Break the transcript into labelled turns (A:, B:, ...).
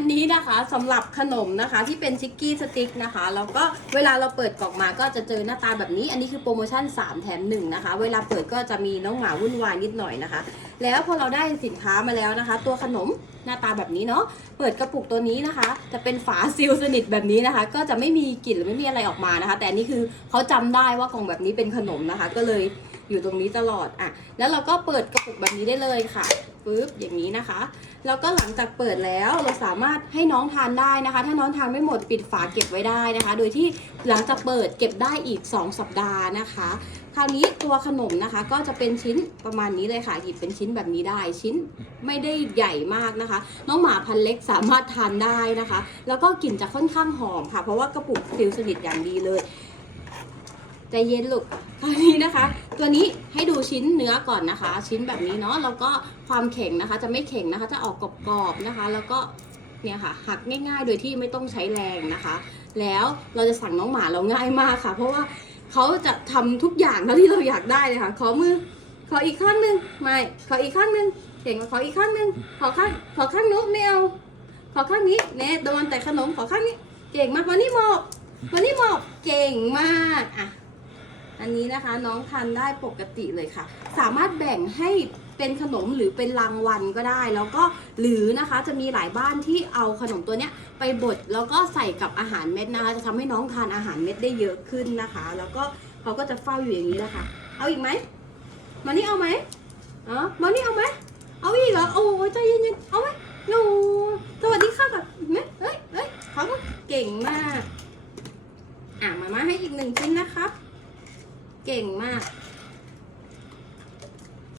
A: อันนี้นะคะสำหรับขนมนะคะที่เป็นชิกกี้สติ๊กนะคะแล้วก็เวลาเราเปิดกล่องมาก็จะเจอหน้าตาแบบนี้ อันนี้คือโปรโมชั่น 3 แถม1นะคะ เวลาเปิดก็จะมีน้องหมาวุ่นวายนิดหน่อยนะคะ แล้วพอเราได้สินค้ามาแล้วนะคะ ตัวขนมหน้าตาแบบนี้เนาะเปิดกระปุกตัวนี้นะคะ จะเป็นฝาซีลสนิทแบบนี้นะคะ ก็จะไม่มีกลิ่นหรือไม่มีอะไรออกมานะคะ แต่อันนี้คือเขาจำได้ว่ากล่องแบบนี้เป็นขนมนะคะ ก็เลยอยู่ตรงนี้ตลอดอะแล้วเราก็เปิดกระปุกแบบนี้ได้เลยค่ะปึ๊บอย่างนี้นะคะ แล้วก็หลังจากเปิดแล้วเราสามารถให้น้องทานได้นะคะ ถ้าน้องทานไม่หมดปิดฝาเก็บไว้ได้นะคะ โดยที่หลังจากเปิดเก็บได้อีก 2 สัปดาห์นะคะ คราวนี้ตัวขนมนะคะ ก็จะเป็นชิ้นประมาณนี้เลยค่ะหยิบเป็นชิ้นแบบนี้ได้ชิ้นไม่ได้ใหญ่มากนะคะ น้องหมาพันธุ์เล็กสามารถทานได้นะคะ แล้วก็กลิ่นจะค่อนข้างหอมค่ะ เพราะว่ากระปุกซิลสนิทอย่างดีเลย ใจเย็นลูกคราวนี้นะคะ ตัวนี้ให้ดูชิ้นเนื้อก่อนนะคะ ชิ้นแบบนี้เนาะแล้วก็ความแข็งนะคะ จะไม่แข็งนะคะ จะออกกรอบๆนะคะ แล้วก็เนี่ยค่ะหักง่ายๆ โดยที่ไม่ต้องใช้แรงนะคะ แล้วเราจะสั่งน้องหมาเราง่ายมากค่ะ เพราะว่าเขาจะทำทุกอย่างเท่าที่เราอยากได้เลยค่ะขอมือขออีกข้างหนึ่งไม่ขออีกข้างหนึ่งเก่งขออีกข้างหนึ่งขอข้างขอข้างนู้นไม่เอาขอข้างนี้เน่โดนแต่ขนมขอข้างนี้ เก่งมากวันนี้หมอบวันนี้หมอบเก่งมากอะ อันนี้นะคะน้องทานได้ปกติเลยค่ะ สามารถแบ่งให้เป็นขนมหรือเป็นรางวัลก็ได้ แล้วก็หรือนะคะจะมีหลายบ้านที่เอาขนมตัวเนี้ยไปบดแล้วก็ใส่กับอาหารเม็ดนะคะ จะทำให้น้องทานอาหารเม็ดได้เยอะขึ้นนะคะ แล้วก็เขาก็จะเฝ้าอยู่อย่างนี้แหละค่ะ เอาอีกไหมมานี่เอาไหมอ๋อมานี่เอาไหมเอาอีกเหรอโอ้ใจเย็นๆเอาไหมโอ้สวัสดีค่ะก่อนเห็นไหมเอ้ยเอ้ยเขาก็เก่งมากหนึ่งชิ้นนะครับ เก่งมาก